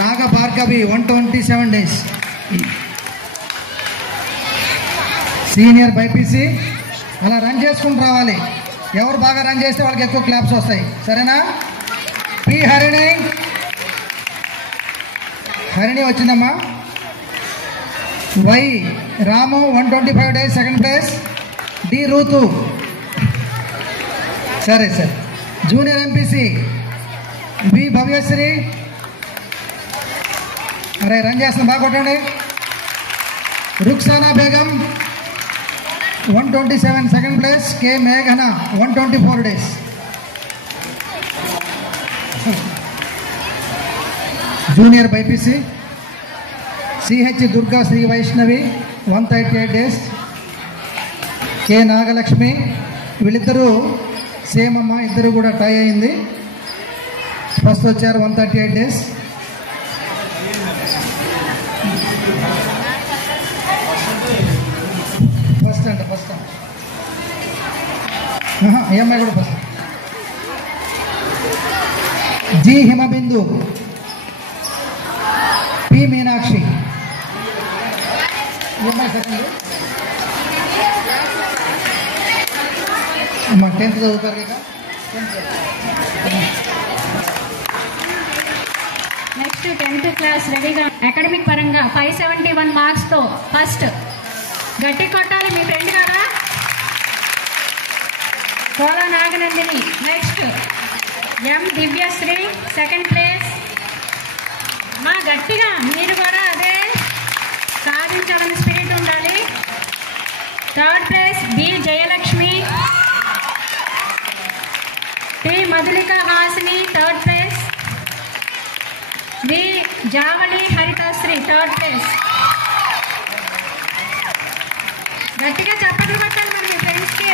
నాగ Bhargavi 127 days. Senior BiPC అలా run చేసుకుని రావాలి. ఎవరు బాగా రన్ చేస్తే వాళ్ళకి ఎక్కువ క్లాప్స్ వస్తాయి. సరేనా? పి హరిణి వచ్చిందమ్మా. Y Ramu 125 days second place. D Ruthu. సరే sir. Junior MPC B Bhavyasri. అరే రన్ చేస్తాం, బాగా కొట్టండి. Ruksana Begum 127 second place. K మేఘన 124 days. Junior BiPC CH Durga Sri Vaishnavi 138 days. K Nagalakshmi. వీళ్ళిద్దరూ సేమ్ అమ్మ, ఇద్దరు కూడా టై అయింది. ఫస్ట్ వచ్చారు 138 days. ఫస్ట్ ఈ అమ్మాయి కూడా first. G Himabindu. P Meenakshi. ఈ అమ్మాయి సెకండ్ అమ్మా. 10th చదువుతారు ఇక. నెక్స్ట్ 10th క్లాస్ రెడీగా. అకాడమిక్ పరంగా 571 మార్క్స్తో ఫస్ట్. గట్టి కొట్టాలి, మీ ఫ్రెండ్ కదా. Kola Naganandini. Next M Divyasri second place. మా గట్టిగా మీరు కూడా అదే సాధించాలని స్పిరిట్ ఉండాలి. Third place B Jayalakshmi. T Madhulika Hasini third place. V Javali Harithasri third place. గట్టిగా చప్పట్లు కొట్టాలి మరి మీ ఫ్రెండ్స్కి.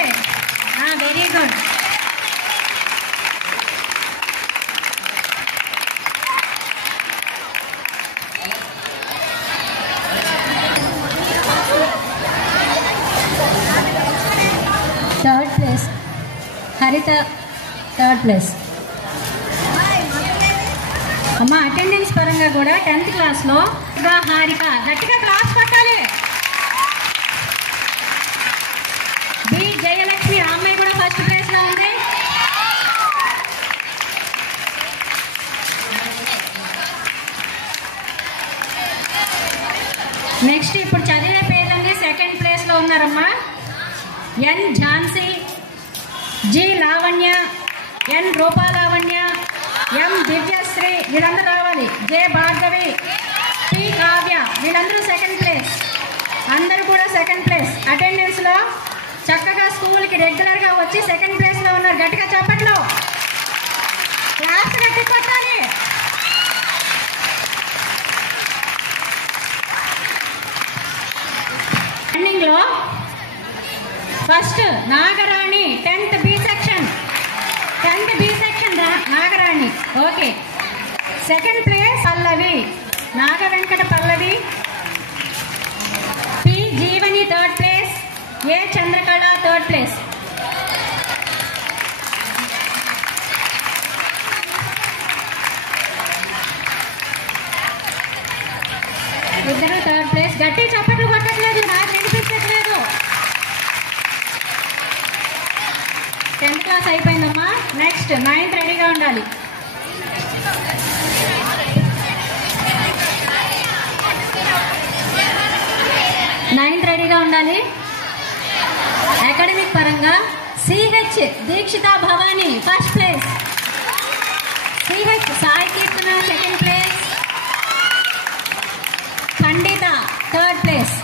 Very good. Third place Haritha third place. అమ్మ అటెండెన్స్ పరంగా కూడా 10th క్లాస్లో హారిక. గట్టిగా క్లాస్ కొట్టాలి. బి జయలక్ష్మి, ఆ అమ్మాయి కూడా ఫస్ట్ ప్లేస్లో ఉంది. నెక్స్ట్ ఇప్పుడు చదివే పేర్లన్నీ సెకండ్ ప్లేస్లో ఉన్నారమ్మా. ఎన్ ఝాన్సీ, జి లావణ్య, ఎన్ రూపాలావణ్య, ఎం దివ్యశ్రీ వీళ్ళందరూ రావాలి. జే భార్గవి, టి కావ్య వీళ్ళందరూ సెకండ్ ప్లేస్. అందరూ కూడా సెకండ్ ప్లేస్. అటెండెన్స్లో చక్కగా స్కూల్కి రెగ్యులర్గా వచ్చి సెకండ్ ప్లేస్లో ఉన్నారు. గట్టిగా చప్పట్లు. క్లాస్ గట్టి కొట్టాలి. రన్నింగ్లో first Nagarani 10th B section. 10th B section Nagarani. Okay. Second place Pallavi, Naga Venkata Pallavi. P Jeevani third place. A Chandrakala third place. ఇద్దరు థర్డ్ ప్లేస్. గట్టి చప్పట్లు కొట్టట్లేదు, నాకు వినిపించట్లేదు. 10th క్లాస్ అయిపోయిందమ్మా. నెక్స్ట్ 9th రెడీగా ఉండాలి. రెడీగా ఉండాలి. అకాడమిక్ పరంగా CH Deekshitha Bhavani first place. CH Sai Keerthana second place. Khanditha third place.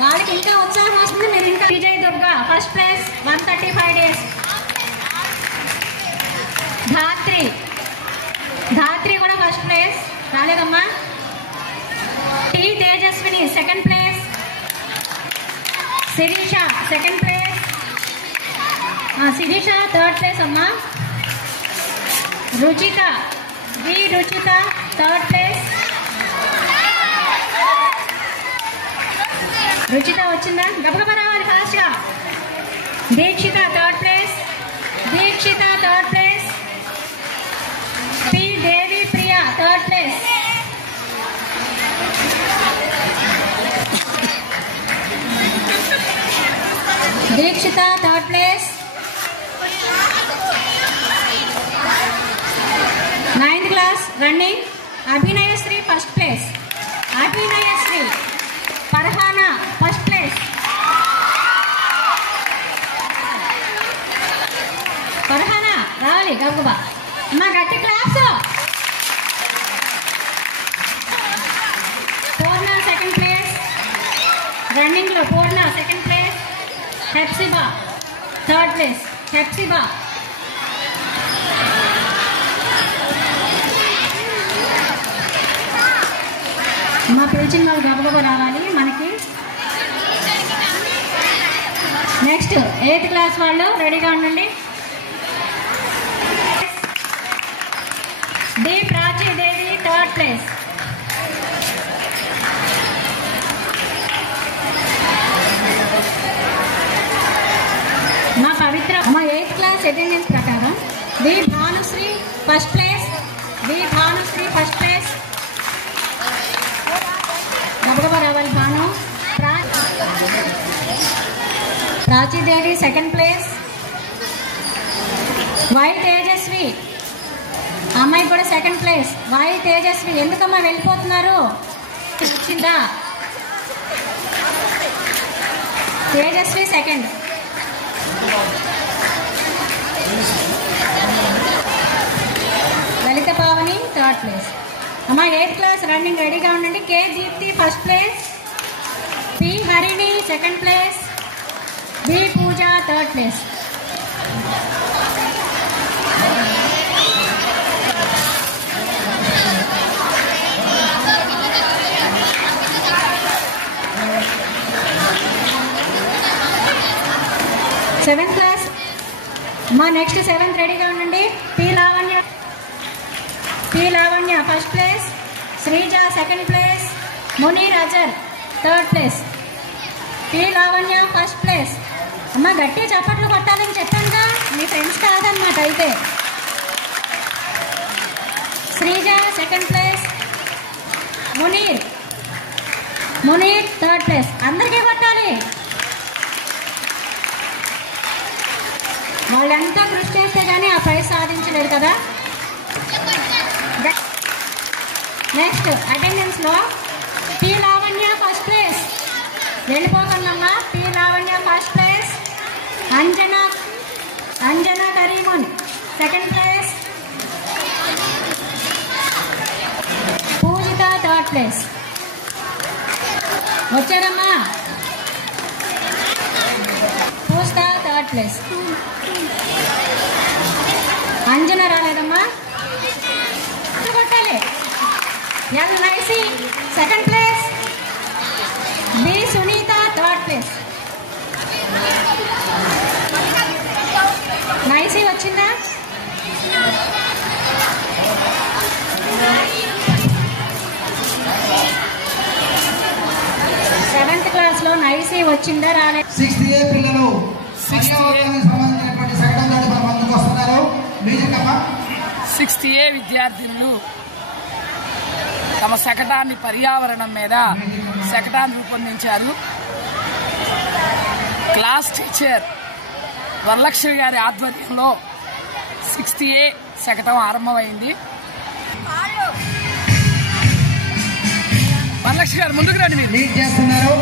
వాళ్ళకి ఇంకా ఉత్సాహం వస్తుంది. మీరు ఇంకా Vijay Durga first place 135 days. Dhatri కూడా ఫస్ట్ ప్లేస్. రాలేదమ్మా. T Tejaswini second place. Sirisha second place. Sirisha third place అమ్మా. Ruchitha V Ruchitha third place. Ruchitha వచ్చిందా? గబగబా రావాలి ఫాస్ట్గా. Deekshitha third place. Deekshitha third place. P Devi Priya third place. Deekshitha third place. 9th class running Abhinayasri first place. Abhinayasri. Farhana first place. Farhana రావాలి గబగబా. మా గట్టి క్లాస్. Poorna second place. రన్నింగ్లో Poorna second place. Hepsiba third place. Hepsiba. మా పిలిచిన వాళ్ళు గబగబా రావాలి మనకి. నెక్స్ట్ 8th క్లాస్ వాళ్ళు రెడీగా ఉండండి. D Prachidevi third place. మా పవిత్ర మా 8th క్లాస్ అటెండెన్స్ ప్రకారం V Bhanusri first place. V Bhanusri first place. గబగబా రావాలి Bhanu. Prachidevi second place. Y Tejaswi అమ్మాయి కూడా సెకండ్ ప్లేస్. వై తేజస్వి. ఎందుకమ్మా వెళ్ళిపోతున్నారు? వచ్చిందా? Tejaswi second. Lalitha Pavani third place. అమ్మా 8th క్లాస్ రన్నింగ్ రెడీగా ఉండండి. K Deepti first place. P Harini second place. B Pooja third place. Seventh class మా నెక్స్ట్ 7th రెడీగా ఉండండి. P Lavanya. P Lavanya first place. Sreeja second place. Munir Azhar third place. P Lavanya first place. అమ్మ గట్టి చప్పట్లు కొట్టాలని చెప్పానుగా, మీ ఫ్రెండ్స్ కాదన్నమాట. అయితే Sreeja second place. Munir third place. అందరికీ కొట్టాలి. వాళ్ళంతా కృషి చేస్తే కానీ ఆ ప్రైజ్ సాధించలేరు కదా. నెక్స్ట్ అటెండెన్స్లో పి లావణ్య ఫస్ట్ ప్లేస్. వెళ్ళిపోతుందమ్మా. P Lavanya first place. Anjana Kareemun second place. Poojitha third place. వచ్చారమ్మా. Poojitha third place. అంజన రాలేదమ్మా. కొట్టాలి. L Naisy second place. B Sunitha third place. Naisy వచ్చిందా? సెవెంత్ క్లాస్లో నైసి వచ్చిందా రాలేదు? 6th A పిల్లలు పర్యావరణానికి సంబంధించినటువంటి శకటం తోటి మన ముందుకు వస్తున్నారు. మ్యూజిక్ అమ్మా. 6th A విద్యార్థినులు తమ శకటాన్ని పర్యావరణం మీద శకటాన్ని రూపొందించారు. క్లాస్ టీచర్ వరలక్ష్మి గారి ఆధ్వర్యంలో 6th A శకటం ఆరంభమైంది. వరలక్ష్మి గారు ముందుకు రండి. మీరు లీడ్ చేస్తున్నారు.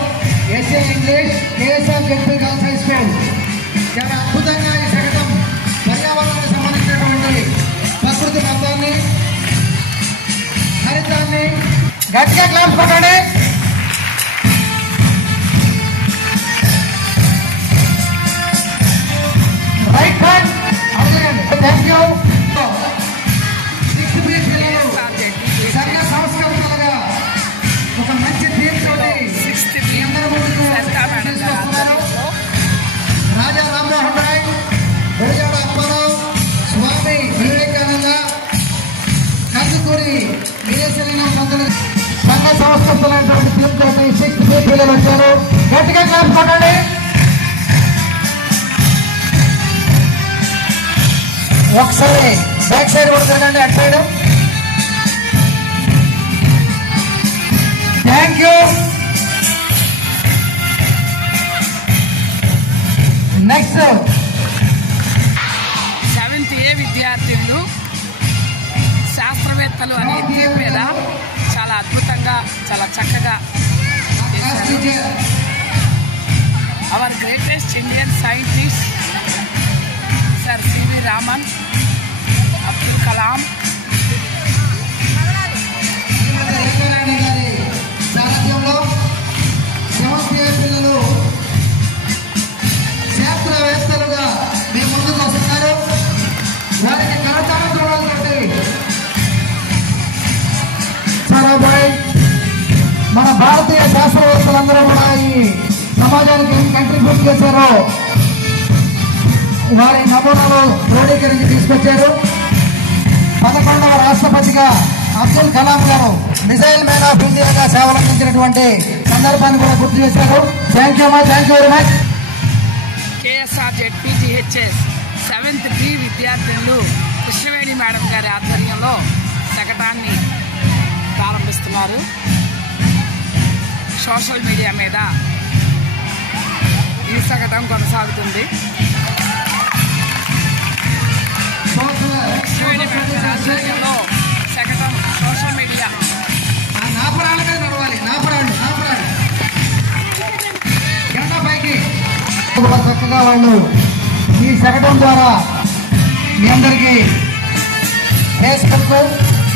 SA English KSR ZP girls high school. చాలా అద్భుతంగా ఈ శకటం పర్యావరణానికి సంబంధించినటువంటి ప్రకృతి బంధాన్ని, హరితాన్ని గట్టిగా క్లాప్స్ కొట్టండి. రైట్ హ్యాండ్ అవ్వలేండి. Thank you. 6th B పిల్లలు సంఘ సంస్కృతులుగా ఒక మంచి థీమ్ తోటి మీ అందరి ముందుకు తీసుకొస్తున్నారు. రాజా రామ్మోహన్ రాయ్, గురజాడ అప్పారావు, స్వామి వివేకానంద, తోటి 6th B పిల్లలు వచ్చారు. గట్టిగా క్లాప్ కొట్టండి. ఒకసారి బ్యాక్ సైడ్ కూడా తిరగండి, అటు side. Thank you. Next 7th A విద్యార్థులు శాస్త్రవేత్తలు అనే థీమ్ మీద చాలా అద్భుతంగా చాలా చక్కగా చేశారు. Our greatest Indian scientist sir CV Raman, Abdul Kalam, సారథ్యంలో 7th A పిల్లలు శాస్త్రవేత్తలుగా మీ ముందుకు వస్తున్నారు. వారికి కరతాళ ధ్వనులతోటి సరాబాయ్ మన భారతీయ శాస్త్రవేత్తలందరూ కూడా ఈ సమాజానికి ఏం కంట్రిబ్యూట్ చేశారో వారి నమూనాలు క్రోడీకరించి తీసుకొచ్చారు. 11వ రాష్ట్రపతిగా అబ్దుల్ కలాం గారు మిసైల్ మ్యాన్ ఆఫ్ ఇండియాగా సేవలు అందించినటువంటి సందర్భాన్ని కూడా గుర్తు చేశారు. Thank you very much. కేఎస్ఆర్ జెడ్పీజీహెచ్ఎస్ 7th B విద్యార్థులు కృష్ణవేణి మేడం గారి ఆధ్వర్యంలో శకటాన్ని ప్రారంభిస్తున్నారు. సోషల్ మీడియా మీద ఈ శకటం కొనసాగుతుంది. కృష్ణవేణి మేడం గారి ఆధ్వర్యంలో శకటం సోషల్ మీడియా నాపరాళ్ళకే నడవాలి. నాపరాళ్ళు గంట పైకి చక్కగా వాళ్ళు ఈ శకటం ద్వారా మీ అందరికీ ఫేస్బుక్,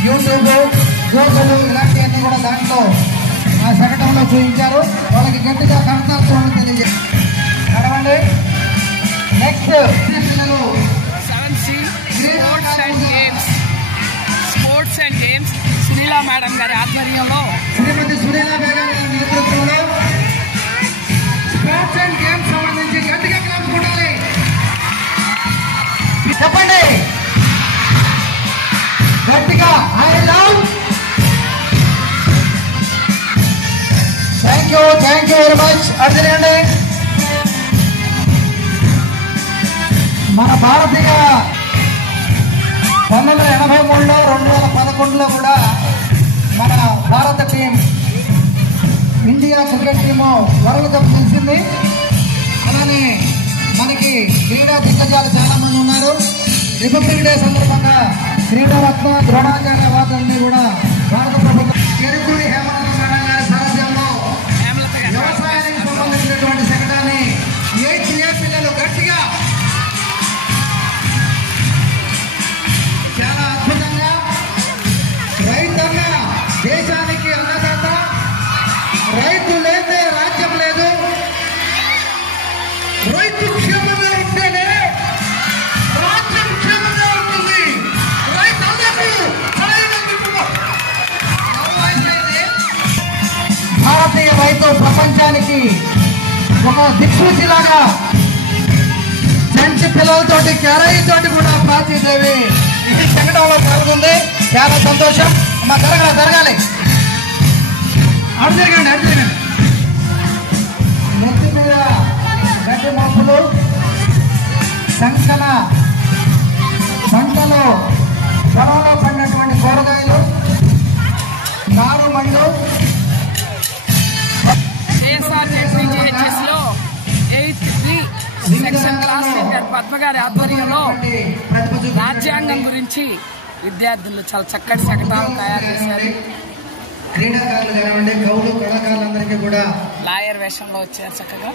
యూట్యూబ్, గూగుల్ ఇలాంటివన్నీ కూడా దాంట్లో ఆ శకటంలో చూపించారు. వాళ్ళకి గట్టిగా కర్తవ్యం తెలియజేస్తారు. నడవండి. నెక్స్ట్ పిల్లలు 7th C sports and games Sunila madam గారి ఆధ్వర్యంలో శ్రీమతి సునీలా బేగం గారి నేతృత్వంలో స్పోర్ట్స్ అండ్ గేమ్స్ సంబంధించి గట్టిగా క్లాప్స్ కొట్టాలి. చెప్పండి గట్టిగా. I love. Thank you very much. అర్థండి మన భారతీయ 1983లో 2011లో కూడా మన భారత team India cricket team world cup గెలిచింది. అలానే మనకి క్రీడా దిగ్గజాలు చాలా మంది ఉన్నారు. రిపబ్లిక్ డే సందర్భంగా క్రీడారత్న ద్రోణాచార్య అవార్డులన్నీ కూడా భారత ప్రభుత్వం చెరుకూరి హేమలత మేడం గారి సారథ్యంలో వ్యవసాయానికి సంబంధించినటువంటి శకటాన్ని 8th A పిల్లలు గట్టిగా చాలా అద్భుతంగా రైతన్న దేశానికి అన్నదాత, రైతు లేదే రాజ్యం లేదు, రైతు క్షేమంగా ఉంటేనే రాజ్యం క్షేమంగా ఉంటుంది. భారతీయ రైతు ప్రపంచానికి ఒక దిక్సూచిలాగా చెంచి పిల్లలతోటి క్యారయ్యతోటి కూడా ప్రాచీదేవి ఈ శకటంలో పాల్గొంది. చాలా సంతోషం. మా జరగాలి. అటు తిరగండి. నెత్తి మీద గడ్డి మోపులు, సంకన పంటలో పొలంలో పడినటువంటి కూరగాయలు, నారు మండు. లో 8th B section class leader Padma గారి ఆధ్వర్యంలో రాజ్యాంగం గురించి విద్యార్థులు చాలా చక్కటి శకటాలు తయారు చేశారు. క్రీడాకారులు కానివ్వండి, కవులు, కళాకారులందరికీ కూడా లాయర్ వేషంలో వచ్చారు చక్కగా.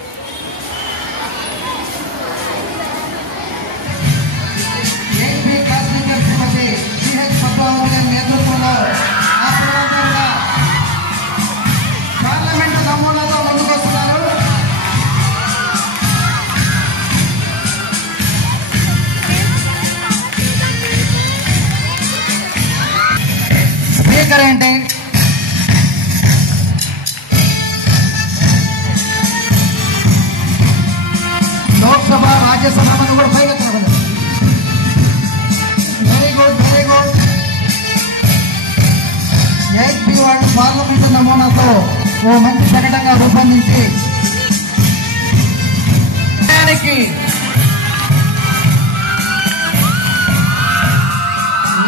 ఏపీ క్లాస్ లీడర్ శ్రీమతి సిహెచ్ పద్మావతి గారి నేతృత్వంలో ఆ పిల్లలందరూ పార్లమెంటు నమూనాతో ముందుకు వస్తున్నారు. స్పీకర్ ఏంటి? లోక్సభ, రాజ్యసభ కూడా పైకి very good. 8th B parliament నమూనాతో ఓ మంచి ప్రకటనగా రూపొందించి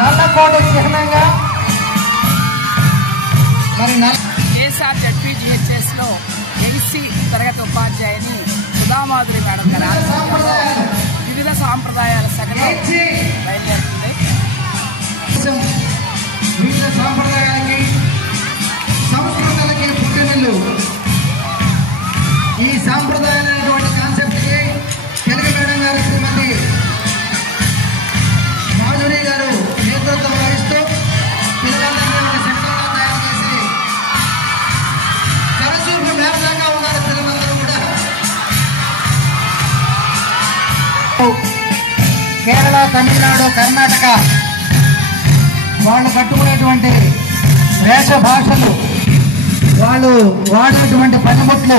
నల్లకోట చిహ్నంగా మరి ఏసార్ జడ్పీజీహెచ్ఎస్ లో ఎన్సీ తరగతి ఉపాధ్యాయుని సుధామాధురి మేడం గారు వివిధ సాంప్రదాయాల సగం బయలుదేరుతుంది. వివిధ సాంప్రదాయాలకి సంస్కృతులకి పుట్టినిల్లు. ఈ సాంప్రదాయాలైనటువంటి కాన్సెప్ట్కి తెలుగు మేడం గారు శ్రీమతి మాధురి గారు నేతృత్వం వహిస్తూ పిల్లలందరినీ ఒక శక్తంగా తయారు చేసి కరచూపు మేళంగా ఉన్నారు పిల్లలందరూ కూడా. కేరళ, తమిళనాడు, కర్ణాటక వాళ్ళు కట్టుకునేటువంటి వేష భాషలు, వాళ్ళు వాడేటువంటి పనిముట్లు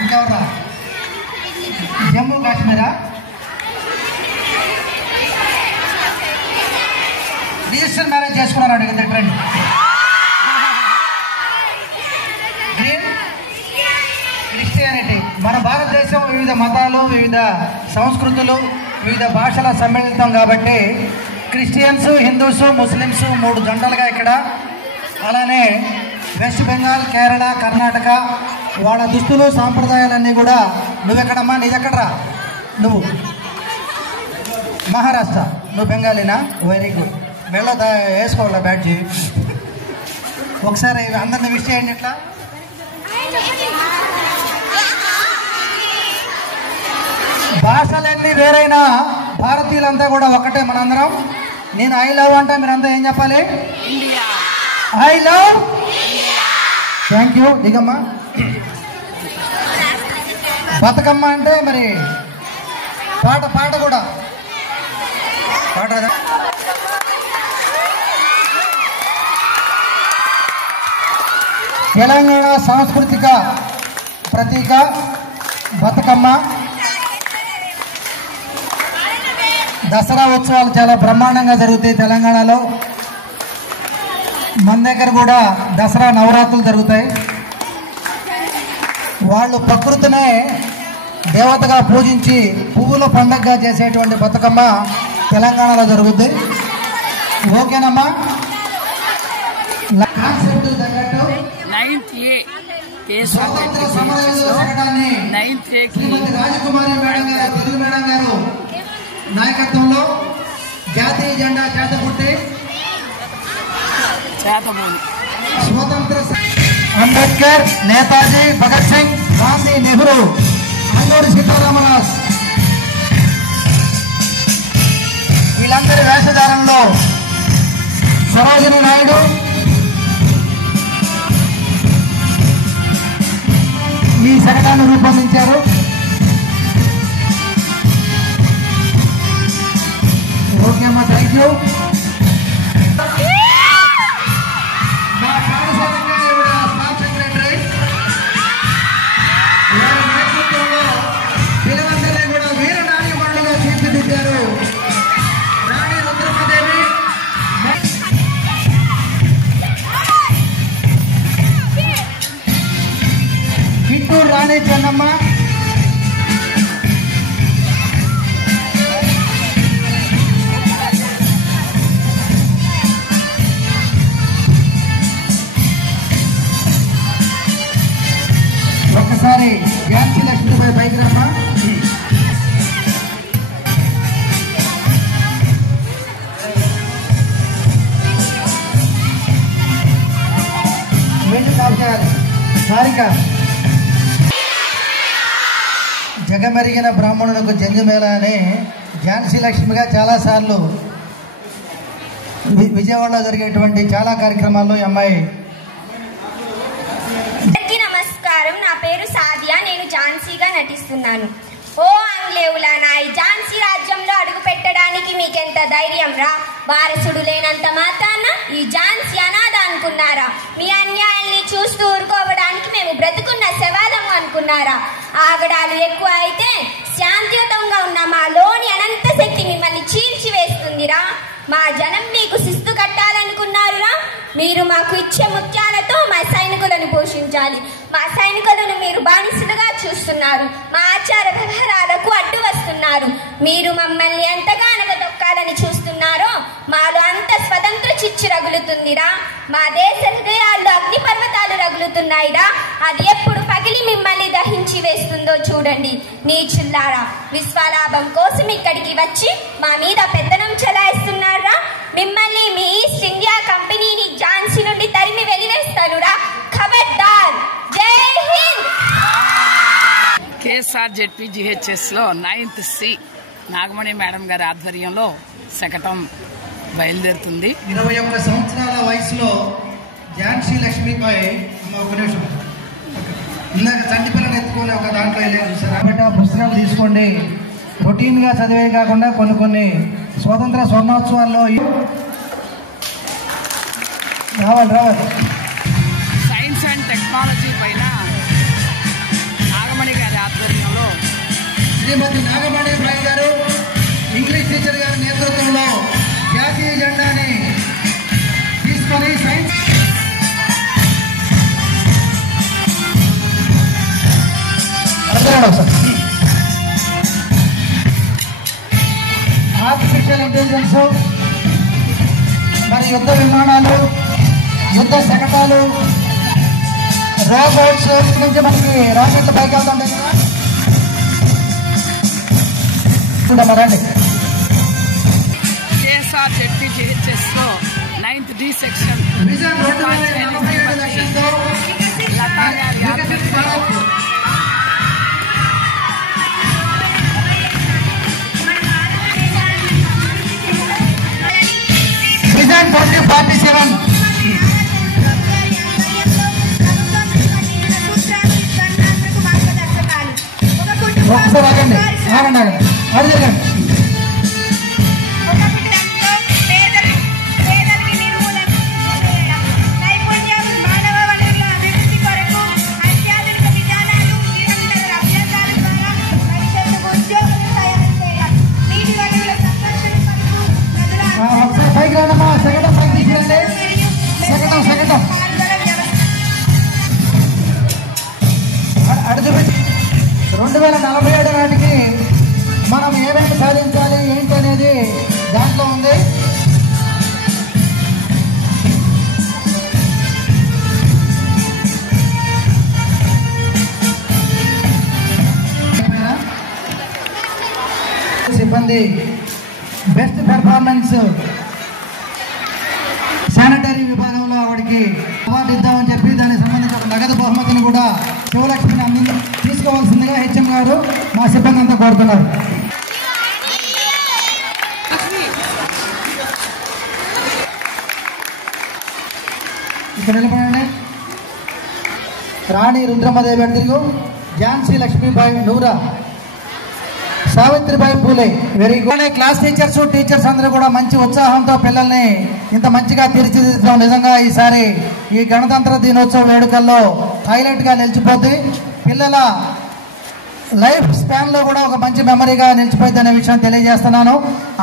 ఇంకెవరా జమ్మూ కాశ్మీరా రిజిస్టర్ మ్యారేజ్ చేసుకున్నారండి ఇద్దరు ఫ్రెండ్. Green Christianity. మన భారతదేశం వివిధ మతాలు, వివిధ సంస్కృతులు, వివిధ భాషల సమ్మిళితం కాబట్టి క్రిస్టియన్స్, హిందూస్, ముస్లిమ్స్ 3 జంటలుగా ఇక్కడ. అలానే వెస్ట్ బెంగాల్, కేరళ, కర్ణాటక వాళ్ళ దుస్తులు, సాంప్రదాయాలన్నీ కూడా. నువ్వెక్కడమ్మా? నీదెక్కడరా? నువ్వు మహారాష్ట్ర. నువ్వు బెంగాలీనా? Very good. మెళ్ళ వేసుకోవాలా బ్యాడ్జీ? ఒకసారి అందరిని విష్ చేయండి. ఇట్లా భాషలన్నీ వేరైనా భారతీయులంతా కూడా ఒకటే మనందరం. నేను ఐ లవ్ అంటే మీరంతా ఏం చెప్పాలి? I love. Thank you. దిగమ్మా. బతుకమ్మ అంటే మరి పాట కూడా పాట. తెలంగాణ సాంస్కృతిక ప్రతీక బతుకమ్మ. దసరా ఉత్సవాలు చాలా బ్రహ్మాండంగా జరుగుతాయి తెలంగాణలో. మన దగ్గర కూడా దసరా నవరాత్రులు జరుగుతాయి. వాళ్ళు ప్రకృతినే దేవతగా పూజించి పువ్వుల పండగగా చేసేటువంటి బతుకమ్మ తెలంగాణలో జరుగుద్ది. ఓకేనమ్మా? కాన్సెప్ట్ తగ్గట్టు స్వాతంత్ర సమరయోధుల సంఘటాన్ని శ్రీమతి రాజకుమారి మేడం గారు, తెలుగు మేడం గారు నాయకత్వంలో జాతీయ జెండా చేతపుట్టి స్వతంత్ర అంబేద్కర్, నేతాజీ, భగత్ సింగ్, గాంధీ, నెహ్రూ, అల్లూరి సీతారామరాజు వీళ్ళందరి వేషధారంలో సరోజిని నాయుడు ఈ శకటాన్ని రూపొందించారు. ఓకే అమ్మా, థ్యాంక్ యూ. మా పాఠశాల స్టాఫ్ సెక్రటరీ వారి నేతృత్వంలో పిల్లలందరినీ కూడా వీర నాణ్యమాలుగా తీర్చిదిద్దారు. రాణి రుద్రమదేవి, కిట్టూరు రాణి చెన్నమ్మ, ఒక్కసారి ఝాన్సీ లక్ష్మీబాయి పైకి రమ్మా. వెండి కాపుచారు సారిక. జగమెరిగిన బ్రాహ్మణులకు జంజమేళ అని ఝాన్సీ లక్ష్మిగా చాలాసార్లు విజయవాడలో జరిగేటువంటి చాలా కార్యక్రమాల్లో ఈ అమ్మాయి. నమస్కారం, నా పేరు సాదియా. నేను ఝాన్సీగా నటిస్తున్నాను. ఓ ఆంగ్లేయులారా, ఈ ఝాన్సీ రాజ్యంలో అడుగు పెట్టడానికి మీకెంత ధైర్యం రా? వారసుడు లేనంత మాత్రాన ఈ ఝాన్సీ అనాథ అనుకున్నారా? అనుకున్నారా? మీ అన్యాయాల్ని చూస్తూ ఊరుకోవడానికి మేము బ్రతుకున్న శవాలము అనుకున్నారా? ఆగడాలు ఎక్కువ అయితే శాంతియుతంగా ఉన్న మాలోని అనంత శక్తి మిమ్మల్ని చీల్చివేస్తుందిరా. మా జనం మీకు శిస్తు కట్టాలనుకున్నారురా. మీరు మాకు ఇచ్చే ముత్యాలతో మా సైనికులను పోషించాలి. మా సైనికులను మీరు బానిసలుగా చూస్తున్నారు. మా ఆచార వ్యవహారాలకు అడ్డు వస్తున్నారు. మీరు మమ్మల్ని ఎంతగా అనగదొక్కాలని చూస్తున్నారో మాలో అంత స్వతంత్ర చిచ్చు రగులుతుందిరా. మా దేశ హృదయాల్లో అగ్ని పర్వతాలు రగులుతున్నాయిరా. అది ఎప్పుడు పగిలి మిమ్మల్ని దహించి వేస్తుందో చూడండి. నీచుల్లారా, విశ్వలాభం కోసం ఇక్కడికి వచ్చి మా మీద పెత్తనం చెలాయిస్తున్నారా. మిమ్మల్ని మీ ఈస్ట్ ఇండియా కంపెనీని ఝాన్సీ నుండి తరిమి వెలివేస్తానురా. ఖబర్దార్. జై హింద్. కేఎస్ఆర్ జెడ్పీ జిహెచ్ఎస్లో 9th C నాగమణి మేడం గారి ఆధ్వర్యంలో శకటం బయలుదేరుతుంది. 21 సంవత్సరాల వయసులో ఝాన్సీ లక్ష్మీబాయి ఒక నిమిషం ఇందాక చంటి పిల్లలు ఎత్తుకొని ఒక దాంట్లో వెళ్ళారు సార్. కాబట్టి ఆ పుస్తకాలు తీసుకోండి. రొటీన్గా చదివే కాకుండా కొన్ని స్వాతంత్ర స్వర్ణోత్సవాల్లో రావాలి. సైన్స్ అండ్ టెక్నాలజీ పైన నాగమణి గారి ఆధ్వర్యంలో శ్రీమతి నాగమణి బాయి గారు ఇంగ్లీష్ టీచర్ గారి నేతృత్వంలో జాతీయ జెండాని తీసుకొని సైన్స్ ఆర్టిఫిషియల్ ఇంటెలిజెన్స్, మరి యుద్ధ విమానాలు, యుద్ధ శకటాలు, రోబోట్స్ నుంచి మనకి రాకెట్లు పైకి వెళ్తుంటాయి కదా మరండి. కేఎస్ఆర్ జెడ్పీ జిహెచ్ఎస్లో 9th D సెక్షన్ లతా గారి ఆధ్వర్యంలో విజన్ 2047 ఒకసారి ఆగండి అది జరగండి. ఒకసారి పైకి రానమ్మా. శకటం పైకి తీసుకురండి. శకటం అడుగు 2047 నాటికి మనం ఏమేమి సాధించాలి ఏంటి అనేది దాంట్లో ఉంది. సిబ్బంది బెస్ట్ పెర్ఫార్మెన్స్ శానిటరీ విభాగంలో ఆవిడకి అవార్డు ఇద్దామని చెప్పి దానికి సంబంధించిన నగదు బహుమతిని కూడా శివలక్ష్మిని తీసుకోవాల్సిందిగా హెచ్ఎం గారు మా సిబ్బంది అంతా కోరుతున్నారు. ఇక్కడ నిలబడండి. రాణి రుద్రమ్మదేవి అడిగిరు, ఝాన్సీ లక్ష్మీబాయి నూరా, Savitribai Phule. Very good. Class teachers అందరూ కూడా మంచి ఉత్సాహంతో పిల్లల్ని ఇంత మంచిగా తీర్చిదిద్దడం నిజంగా ఈసారి ఈ గణతంత్ర దినోత్సవ వేడుకల్లో హైలైట్గా నిలిచిపోద్ది. పిల్లల లైఫ్ స్పాన్లో కూడా ఒక మంచి మెమరీగా నిలిచిపోయింది అనే విషయం తెలియజేస్తున్నాను.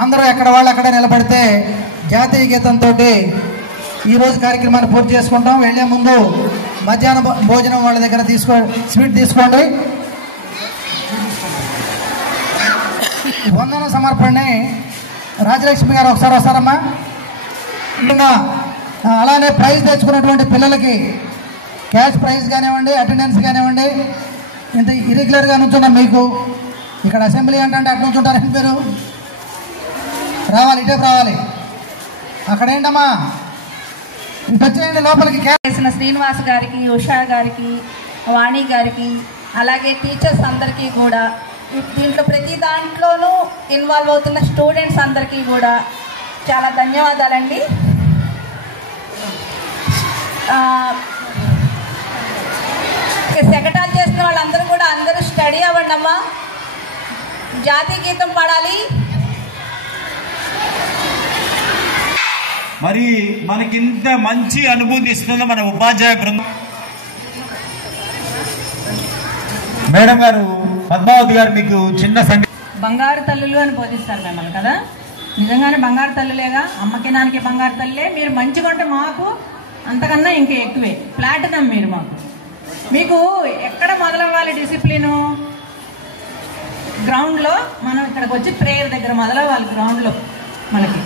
అందరూ ఎక్కడ వాళ్ళు అక్కడే నిలబడితే జాతీయ గీతంతో ఈరోజు కార్యక్రమాన్ని పూర్తి చేసుకుంటాం. వెళ్లే ముందు మధ్యాహ్న భోజనం వాళ్ళ దగ్గర స్వీట్ తీసుకోండి. వందన సమర్పణని రాజలక్ష్మి గారు ఒకసారి వస్తారమ్మా. అలానే ప్రైజ్ తెచ్చుకున్నటువంటి పిల్లలకి క్యాష్ ప్రైజ్ కానివ్వండి, అటెండెన్స్ కానివ్వండి. ఇంత ఇరెగ్యులర్గా నుంచున్నాం మీకు ఇక్కడ అసెంబ్లీ అంటే అటు నుంచుంటారని పేరు రావాలి, ఇటే రావాలి. అక్కడ ఏంటమ్మా ఇటు వచ్చేయండి లోపలికి. చేసిన శ్రీనివాస్ గారికి, ఉషా గారికి, వాణి గారికి, అలాగే టీచర్స్ అందరికీ కూడా, దీంట్లో ప్రతి దాంట్లోనూ ఇన్వాల్వ్ అవుతున్న స్టూడెంట్స్ అందరికీ కూడా చాలా ధన్యవాదాలండి. శకటాలు చేసిన వాళ్ళందరూ కూడా అందరూ స్టడీ అవ్వండి అమ్మా. జాతీయ గీతం పాడాలి. మరి మనకింత మంచి అనుభూతి ఇస్తున్న మన ఉపాధ్యాయ బృందం. మేడం గారు, పద్మావతి గారు, మీకు చిన్న బంగారు తల్లులు అని బోధిస్తారు మిమ్మల్ని కదా. నిజంగానే బంగారు తల్లులేగా, అమ్మకి నాన్నకి బంగారు తల్లులే. మీరు మంచిగా ఉంటే మాకు అంతకన్నా ఇంకా ఎక్కువే, ప్లాటినం మీరు మాకు. మీకు ఎక్కడ మొదలవ్వాలి డిసిప్లిను? గ్రౌండ్లో. మనం ఇక్కడికి వచ్చి ప్రేయర్ దగ్గర మొదలవ్వాలి గ్రౌండ్లో మనకి.